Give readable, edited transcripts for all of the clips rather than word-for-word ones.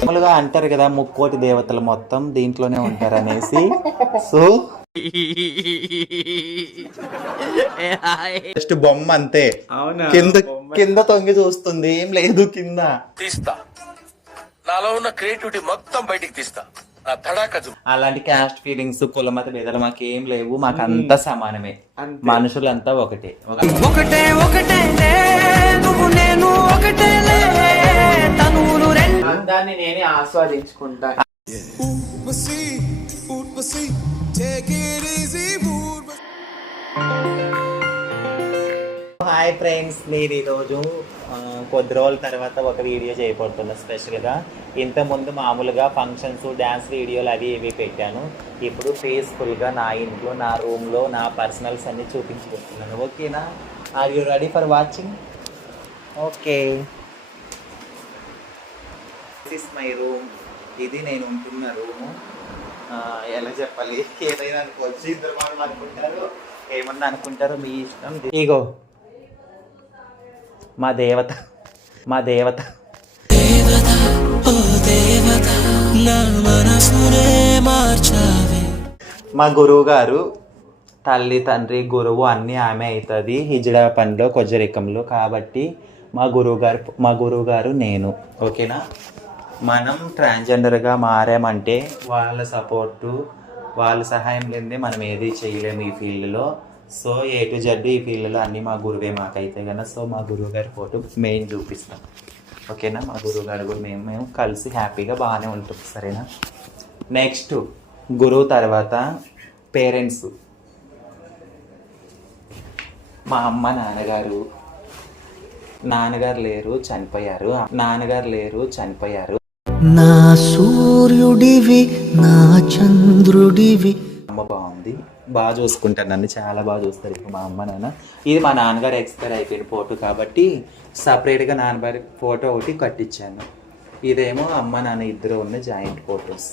మామూలుగా అంటారు కదా ముక్కోటి దేవతలు మొత్తం దీంట్లోనే ఉంటారు అనేసి. సో జస్ట్ బొమ్మ అంతే. కింద కింద తొంగి చూస్తుంది, ఏం లేదు కింద. తీస్తా, నాలో ఉన్న క్రియేటివిటీ మొత్తం బయటికి తీస్తా. అలాంటి క్యాస్ట్ ఫీలింగ్స్, కులమత భేదాలు మాకు ఏం లేవు. మాకు అంతా సమానమే, మనుషులంతా ఒకటే. ఒకటే ఒకటే నువ్వు నేను ఒకటే దాన్ని నేనే ఆస్వాదించుకుంటా. హాయ్ ఫ్రెండ్స్, నేను ఈరోజు కొద్ది రోజుల తర్వాత ఒక వీడియో చేయబోతున్నా స్పెషల్గా. ఇంతకుముందు మామూలుగా ఫంక్షన్స్, డ్యాన్స్ వీడియోలు అవి ఇవి పెట్టాను. ఇప్పుడు పీస్ఫుల్గా నా ఇంట్లో, నా రూమ్లో నా పర్సనల్స్ అన్నీ చూపించుకుంటున్నాను. ఓకేనా? Are you ready for watching? Okay, this is my room. ఇది నేను ఉంటున్న రూము. ఎలా చెప్పాలి, ఏదైనా అనుకోవచ్చు, ఇద్దరు వాళ్ళు అనుకుంటారు, ఏమన్నా అనుకుంటారు, మీ ఇష్టం. ఇగో మా దేవత, మా దేవత. మా గురువు గారు, తల్లి తండ్రి గురువు అన్నీ ఆమె అవుతుంది హిజ్డా పనిలో, కొజ్జరికంలో. కాబట్టి మా గురువు గారు నేను. ఓకేనా? మనం ట్రాన్స్జెండర్గా మారామంటే వాళ్ళ సపోర్టు, వాళ్ళ సహాయం లేదే మనం ఏది చేయలేము ఈ ఫీల్డ్లో. సో ఏ టు జెడ్ ఈ ఫీల్డ్లో అన్నీ మా గురువే మాకైతే కన్నా. సో మా గురువు గారి ఫోటో మెయిన్ చూపిస్తాం. ఓకేనా? మా గురువు గారు కూడా మేము కలిసి హ్యాపీగా బాగానే ఉంటాం. సరేనా? నెక్స్ట్ గురువు తర్వాత పేరెంట్స్. మా అమ్మ నాన్నగారు లేరు, చనిపోయారు. నా సూర్యుడివి, నా చంద్రుడివి. అమ్మ బాగుంది, బాగా చూసుకుంటారు నన్ను, చాలా బాగా చూస్తారు ఇప్పుడు మా అమ్మ నాన్న. ఇది మా నాన్నగారు ఎక్స్పైర్ అయిపోయిన ఫోటో కాబట్టి సపరేట్గా నాన్నగారి ఫోటో ఒకటి కట్టించాను. ఇదేమో అమ్మ నాన్న ఇద్దరు ఉన్న జాయింట్ ఫొటోస్.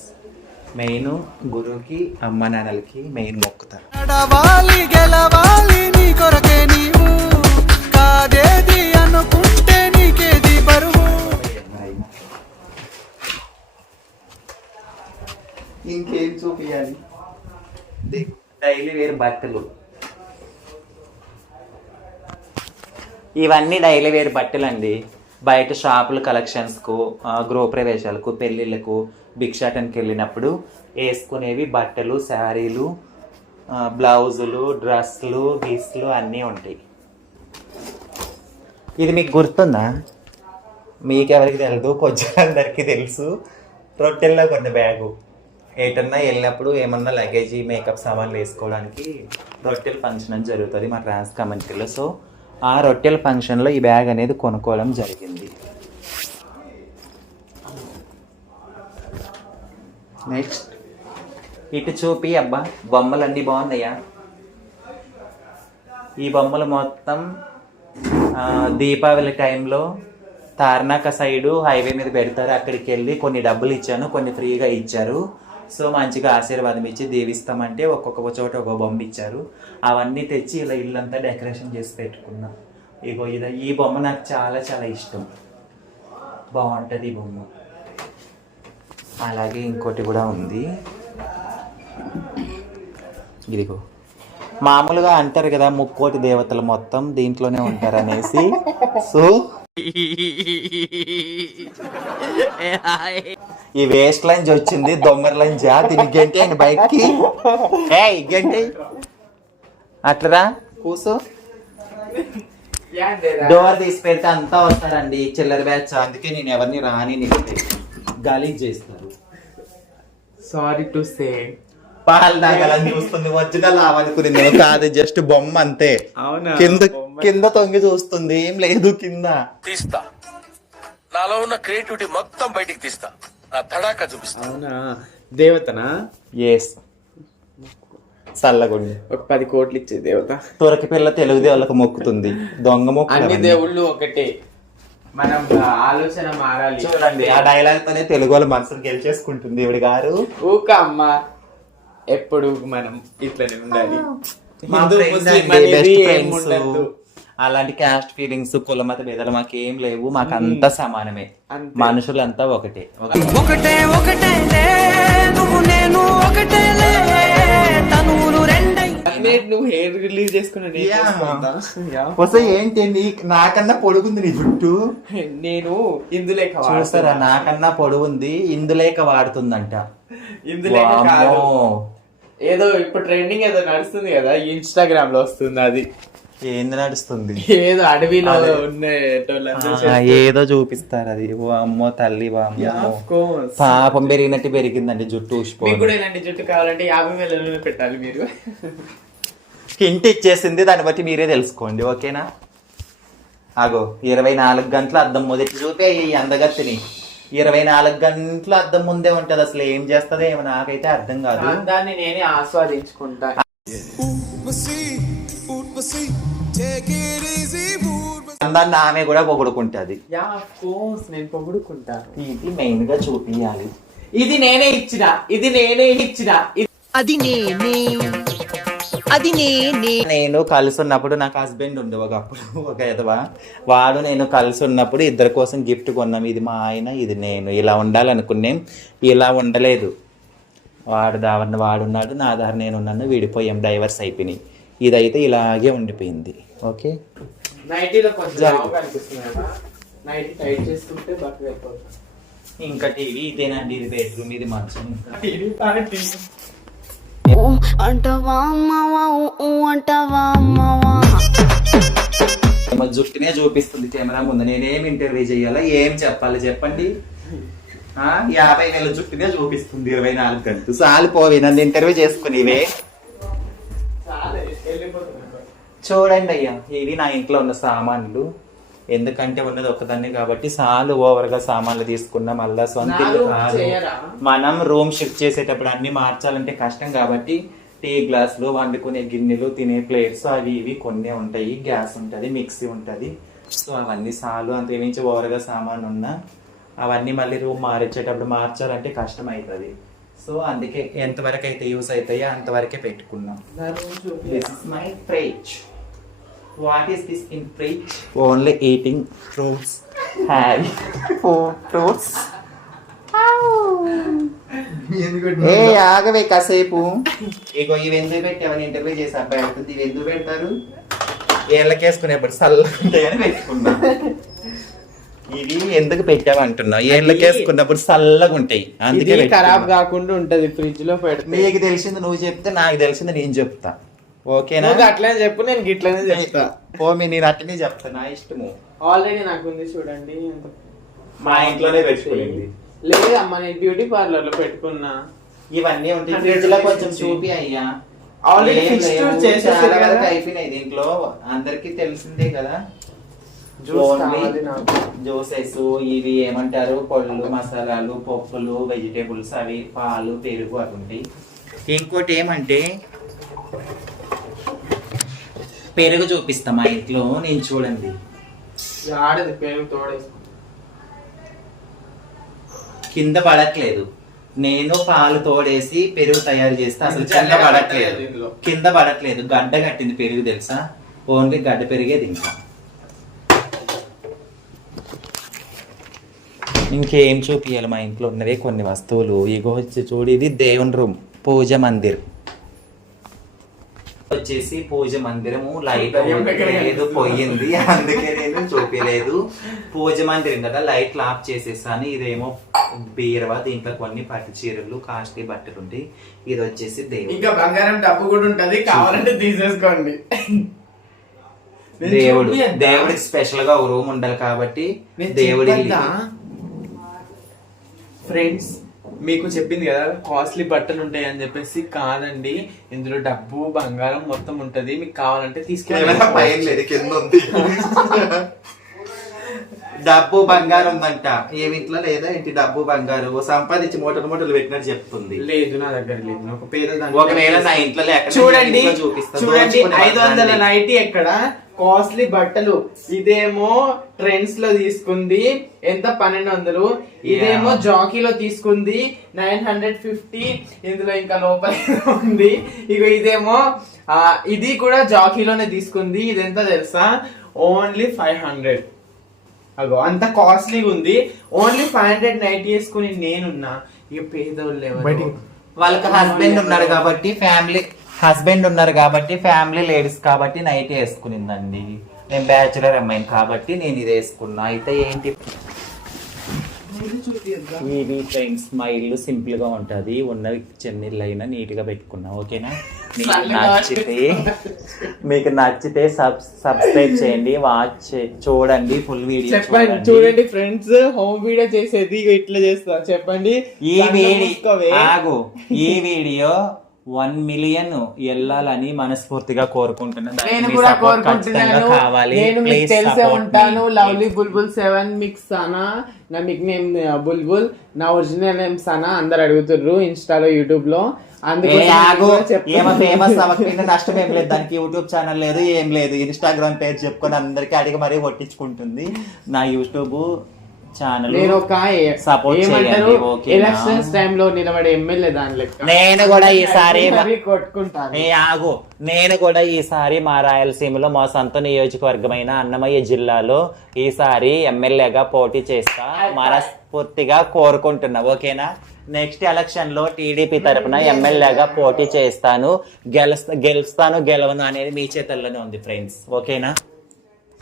మెయిన్ గురువుకి అమ్మ నాన్నలకి మెయిన్ మొక్కుతారు. ఇంకేం చూపించాలి? డైలీ వేర్ బట్టలు. ఇవన్నీ డైలీ వేర్ బట్టలు అండి. బయట షాపులు, కలెక్షన్స్కు, గృహప్రవేశాలకు, పెళ్ళిళ్ళకు, భిక్షాటనకి వెళ్ళినప్పుడు వేసుకునేవి బట్టలు, శారీలు, బ్లౌజులు, డ్రెస్లు, గీస్లు అన్నీ ఉంటాయి. ఇది మీకు గుర్తుందా? మీకెవరికి తెలియదు, కొంచెం అందరికీ తెలుసు. రొట్టెల్లో కొన్ని బ్యాగు. ఏటన్నా వెళ్ళినప్పుడు ఏమన్నా లగేజీ, మేకప్ సామాన్లు వేసుకోవడానికి రొట్టెల ఫంక్షన్ అని జరుగుతుంది మా ట్రాన్స్ కమ్యూనిటీలో. సో ఆ రొట్టెల ఫంక్షన్లో ఈ బ్యాగ్ అనేది కొనుక్కోవడం జరిగింది. నెక్స్ట్ ఇటు చూపి. అబ్బా, బొమ్మలు అన్నీ బాగున్నాయా? ఈ బొమ్మలు మొత్తం దీపావళి టైంలో తార్నాక సైడు హైవే మీద పెడతారు. అక్కడికి వెళ్ళి కొన్ని డబ్బులు ఇచ్చాను, కొన్ని ఫ్రీగా ఇచ్చారు. సో మంచిగా ఆశీర్వాదం ఇచ్చి దీవిస్తామంటే ఒక్కొక్క చోట ఒక బొమ్మ ఇచ్చారు. అవన్నీ తెచ్చి ఇలా ఇల్లంతా డెకరేషన్ చేసి పెట్టుకున్నా. ఇగో ఈ బొమ్మ నాకు చాలా చాలా ఇష్టం, బాగుంటుంది ఈ బొమ్మ. అలాగే ఇంకోటి కూడా ఉంది, ఇదిగో. మామూలుగా అంటారు కదా ముక్కోటి దేవతలు మొత్తం దీంట్లోనే ఉంటారు అనేసి. సో ఈ వేస్ట్ లైన్స్ వచ్చింది, దొంగ లైన్స్. దీన్ని గంటే ఆయన బయటికి గంటే అట్లరా కూసు. డోర్ తీసి పెడితే అంతా వస్తారండి చిల్లర బ్యాచ్. అందుకే నేను ఎవరిని రాని గలీజ్ చేస్తారు. Sorry to say. పాలు తాగాలని చూస్తుంది, ఒరిజినల్ అవ్వనుకుంది. నేను కాదు, జస్ట్ బొమ్మ అంతే. కింద తొంగి చూస్తుంది, ఏం లేదు కింద. తీస్తా, నాలో ఉన్న క్రియేటివిటీ మొత్తం బయటికి తీస్తా, నా తడాకా చూపిస్తా. అవునా? దేవతనా? ఎస్, చల్లగుండి. ఒక 10 కోట్లు ఇచ్చే దేవత. తొరకి పిల్ల తెలుగు దేవుళ్ళకి మొక్కుతుంది, దొంగ మొక్కు. అన్ని దేవుళ్ళు ఒకటే, మనం ఆలోచన మారాలి. చూడండి, ఆ డైలాగ్ తోనే తెలుగు వాళ్ళ మనసును గెలిచేసుకుంటుంది ఈవిడ గారు. ఊక అమ్మ, ఎప్పుడు మనం ఇట్లనే ఉండాలి. మా హిందూ friend ముస్లిం అండి, అనేది best ఏం friends. ఉండదు. అలాంటి క్యాస్ట్ ఫీలింగ్స్ కులమత భేదాలు మాకేం లేవు, మాకు అంతా సమానమే, అంతే. మనుషులంతా ఒకటే. ఒకటే ఒకటేలే నువ్వు నేను ఒకటేలే తనువులు రెండై నువ్వు హెయిర్ రిలీజ్ చేసుకున్నా నేను Yeah. చేసుకుంటా. Yeah. వస్తే ఏంటి నాకన్నా పొడుగుంది నీ జుట్టు, నేను ఇందులేక చూస్తారా? నాకన్నా పొడుగుంది, ఇందులేక వాడుతుందంట. ఇందులేక కాదు, వామ్మో. ఏదో ఇప్పుడు ట్రెండింగ్ ఏదో నడుస్తుంది కదా ఇన్స్టాగ్రామ్ లో వస్తుంది, అది ఏంది నడుస్తుంది? ఏదో అడవిలో అదే. ఏదో చూపిస్తారు అది. అమ్మో తల్లి, వామ్మో. పాపం పెరిగినట్టు పెరిగిందండి జుట్టు మీకు ఊసిపోయింది. కూడా ఇలాంటి జుట్టు కావాలంటే 50,000 పెట్టాలి మీరు. హింట్ ఇచ్చేసింది, దాన్ని బట్టి మీరే తెలుసుకోండి, ఓకేనా? అగో 24 గంటల అద్దం మొదటి చూపే ఈ అందగత్తిని. 24 గంటల అద్దం ముందే ఉంటది, అసలు ఏం చేస్తుందో ఏమో నాకైతే అర్థం కాదు. దాన్ని నేనే ఆస్వాదించుకుంటా. అందాన్ని ఆమె కూడా పొగుడుకుంటది. యా ఆఫ్ కోర్స్ నేను పొగుడుకుంటాను. ఇది మెయిన్ గా చూపియాలి. ఇది నేనే ఇచ్చిన, ఇది నేనే ఇచ్చిన. అది నేనే అది నేనే నేను కలిసి ఉన్నప్పుడు నాకు హస్బెండ్ ఉండే ఒకప్పుడు, ఒక ఎదవా వాడు నేను కలిసి ఉన్నప్పుడు ఇద్దరి కోసం గిఫ్ట్ కొన్నాం. ఇది మా ఆయన, ఇది నేను. ఇలా ఉండాలనుకున్నాం, ఇలా ఉండలేదు. వాడున్నాడు, నా దారి నేను ఉన్నాను, విడిపోయాం, డైవర్స్ అయిపోయినాయి. ఇదైతే ఇలాగే ఉండిపోయింది. ఓకే, నైటీలో కొంచెం లావు కనిపిస్తుంది కదా, నైటీ టైట్ చేసుకుంటే బట్టలు అయిపోతుంది. ఇంకా టీవీ ఇదేనండి, ఇది బెడ్రూమ్, ఇది మంచం. ఇంకా టీవీ పార్టీ. అంటవా అమ్మవా అంటవా అమ్మవా మా జుట్టునే చూపిస్తుంది కెమెరా ముందు. నేనేం ఇంటర్వ్యూ చేయాలా, ఏం చెప్పాలి చెప్పండి? 50,000 జుట్టునే చూపిస్తుంది 24 గంటలు. చాలు పోవి, నన్ను ఇంటర్వ్యూ చేసుకునివే. చాలా వెళ్ళిపోతుంది. చూడండి అయ్యా, ఇవి నా ఇంట్లో ఉన్న సామాన్లు. ఎందుకంటే ఉన్నది ఒక్కదాన్ని కాబట్టి చాలు ఓవర్గా సామాన్లు తీసుకున్నా. మళ్ళా సొంత ఇల్లు కాదు, మనం రూమ్ షిఫ్ట్ చేసేటప్పుడు అన్ని మార్చాలంటే కష్టం కాబట్టి టీ గ్లాసులు, వండుకునే గిన్నెలు, తినే ప్లేట్స్ అవి ఇవి కొన్ని ఉంటాయి. గ్యాస్ ఉంటుంది, మిక్సీ ఉంటుంది. సో అవన్నీ చాలు, అంతకుమించి ఓవర్గా సామాన్ ఉన్నా అవన్నీ మళ్ళీ రూమ్ మారించేటప్పుడు మార్చాలంటే కష్టం అవుతుంది. సో అందుకే ఎంతవరకు అయితే యూస్ అవుతాయో అంతవరకే పెట్టుకున్నాం. This is my fridge. What is this in fridge? Only eating fruits. Having fruits. ఏ ఆగవే కాసేపు. ఇగో ఇవి ఎందుకు పెట్టామని ఇంటర్వ్యూ చేసి అబ్బాయి అవుతుంది. ఇవి ఎందుకు పెడతారు? ఏళ్ళకేసుకునేప్పుడు చల్లగా ఉంటాయని పెట్టుకున్నా. ఇవి ఎందుకు పెట్టామంటున్నా, ఏళ్ళకేసుకున్నప్పుడు చల్లగా ఉంటాయి అందుకే ఖరాబ్ కాకుండా ఉంటది ఫ్రిడ్జ్ లో పెడితే. నీకు తెలిసింది నువ్వు చెప్తే, నాకు తెలిసింది నేను చెప్తా, ఓకేనా? అట్లనే చెప్పు, నేను గిట్లనే చెప్తా. పోమి, నేను అట్లనే చెప్తా, నా ఇష్టము. ఆల్రెడీ నాకు ఉంది చూడండి. మా ఇంట్లోనే పెట్టుకునేది. లేదమ్మా, నేను బ్యూటీ పార్లర్ లో పెట్టుకున్నా. ఇవన్నీ ఉంటాయి ఫ్రిడ్జ్ లో, కొంచెం చూపి అయ్యా. ఆల్రెడీ ఏం ఫిక్స్ లేవు, చేసేసారు చాలా కదా. వరకు అయిపోయినాయి దీంట్లో, అందరికి తెలిసిందే కదా. జ్యూస్ కావాలి నాకు. జ్యూసెస్ ఇవి ఏమంటారు, పళ్ళు, మసాలాలు, పప్పులు, వెజిటేబుల్స్, అవి పాలు, పెరుగు అవి ఉంటాయి. ఇంకోటి ఏమంటే పెరుగు చూపిస్తా మా ఇంట్లో నేను, చూడండి. ఆడది పెరుగు తోడేసి కింద పడట్లేదు, నేను పాలు తోడేసి పెరుగు తయారు చేస్తే అసలు కింద పడట్లేదు, కింద పడట్లేదు. గడ్డ కట్టింది పెరుగు తెలుసా, ఓన్లీ గడ్డ పెరిగేది. ఇంకా ఇంకేం చూపియాలి, మా ఇంట్లో ఉన్నవే కొన్ని వస్తువులు. ఇగో వచ్చి చూడు, ఇది దేవుని రూమ్, పూజ మందిర్ వచ్చేసి పూజ మందిరము. లైట్ లేదు, పోయింది, అందుకే నేను చూపించలేదు. పూజ మందిరం కదా, లైట్లు ఆఫ్ చేసేసాను. ఇదేమో బీరవా, దీంట్లో కొన్ని పట్టు చీరలు, కాస్ట్లీ బట్టలు ఉంటాయి. ఇది వచ్చేసి దేవుడు, ఇంకా బంగారం డబ్బు కూడా ఉంటది, కావాలంటే తీసేసుకోండి. దేవుడికి స్పెషల్ గా ఒక రూమ్ ఉండాలి కాబట్టి దేవుడి ఫ్రెండ్స్ మీకు చెప్పింది కదా కాస్ట్లీ బట్టలు ఉంటాయి అని చెప్పేసి. కాదండి, ఇందులో డబ్బు బంగారం మొత్తం ఉంటది, మీకు కావాలంటే తీసుకోండి. డబ్బు బంగారం ఉందంట, ఏమి ఇంట్లో లేదా ఏంటి? డబ్బు బంగారం సంపాదించి మూటలు మూటలు పెట్టినట్టు చెప్తుంది. లేదు, నా దగ్గర లేదు. ఒక పేద ఒకవేళ నా ఇంట్లో చూడండి చూడండి 500 నైటీ ఎక్కడ, కాస్ట్లీ బట్టలు. ఇదేమో ట్రెండ్స్ లో తీసుకుంది ఎంత 1200. ఇదేమో జాకీలో తీసుకుంది 950. ఇందులో ఇంకా లోపల ఉంది. ఇక ఇదేమో ఇది కూడా జాకీలోనే తీసుకుంది. ఇది ఎంత తెలుసా? ఓన్లీ 500. అగో అంత కాస్ట్లీగా ఉంది. ఓన్లీ 590 వేసుకుని నేనున్నా. ఇక పేదోళ్ళు ఎవరు? వాళ్ళకి హస్బెండ్ ఉన్నారు కాబట్టి ఫ్యామిలీ లేడీస్ కాబట్టి నైట్ వేసుకునిందండి. నేను బ్యాచులర్ అమ్మాయిని కాబట్టి నేను ఇది వేసుకున్నా. అయితే ఏంటి ఇది ఫ్రెండ్స్, మా ఇల్లు సింపుల్ గా ఉంటది. ఉన్న చెన్నీళ్ళు అయినా నీట్ గా పెట్టుకున్నా. ఓకేనా? మీకు నచ్చితే సబ్స్క్రైబ్ చేయండి, వాచ్ చూడండి, ఫుల్ వీడియో చెప్పండి. చూడండి ఫ్రెండ్స్, హోమ్ వీడియో చేసేది ఇట్లా చేస్తా. చెప్పండి. ఈ వీడియో 1 మిలియన్ వెళ్ళాలని మనస్ఫూర్తిగా కోరుకుంటున్నాను. నేను కూడా కోరుకుంటున్నాను. నేను మీకు తెలిసే ఉంటాను. లవ్లీ బుల్బుల్ 7 మీకు సనా. నా నిక్ నేమ్ బుల్బుల్. నా ఒరిజినల్ నేమ్ సనా. అందరు అడుగుతుర్రు ఇన్స్టాలో, యూట్యూబ్ లో. ఫేమస్ అవ్వకపోయినా నష్టం ఏం లేదు. దానికి యూట్యూబ్ ఛానల్ లేదు, ఏం లేదు. ఇన్స్టాగ్రామ్ పేజ్ చెప్పుకొని అందరికి అడిగి మరీ కొట్టించుకుంటుంది. నా యూట్యూబ్ ఛానల్ నేను ఒక ఏమంటారు ఎలక్షన్స్ టైం లో నిలబడే ఎమ్మెల్యే దాని లెక్క. నేను కూడా ఈసారి కొట్టుకుంటాను. నేను కూడా ఈసారి మా రాయలసీమలో మా సొంత నియోజకవర్గమైన అన్నమయ్య జిల్లాలో ఈసారి ఎమ్మెల్యేగా పోటీ చేస్తా మనస్ఫూర్తిగా కోరుకుంటున్నా. ఓకేనా? నెక్స్ట్ ఎలక్షన్ లో టీడీపీ తరపున ఎమ్మెల్యేగా పోటీ చేస్తాను. గెలుస్తాను గెలవను అనేది మీ చేతుల్లోనే ఉంది ఫ్రెండ్స్. ఓకేనా?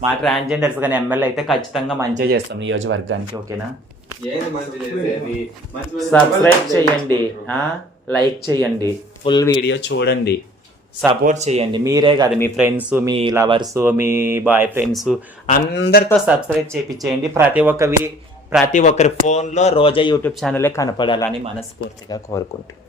మా ట్రాన్స్జెండర్స్ కానీ ఎమ్మెల్యే అయితే ఖచ్చితంగా మంచిగా చేస్తాం నియోజకవర్గానికి. ఓకేనా? సబ్స్క్రైబ్ చేయండి, లైక్ చేయండి, ఫుల్ వీడియో చూడండి, సపోర్ట్ చేయండి. మీరే కాదు, మీ ఫ్రెండ్స్, మీ లవర్స్, మీ బాయ్ ఫ్రెండ్స్ అందరితో సబ్స్క్రైబ్ చేయించేయండి. ప్రతి ఒక్కరి ఫోన్లో రోజా యూట్యూబ్ ఛానలే కనపడాలని మనస్ఫూర్తిగా కోరుకుంటున్నాను.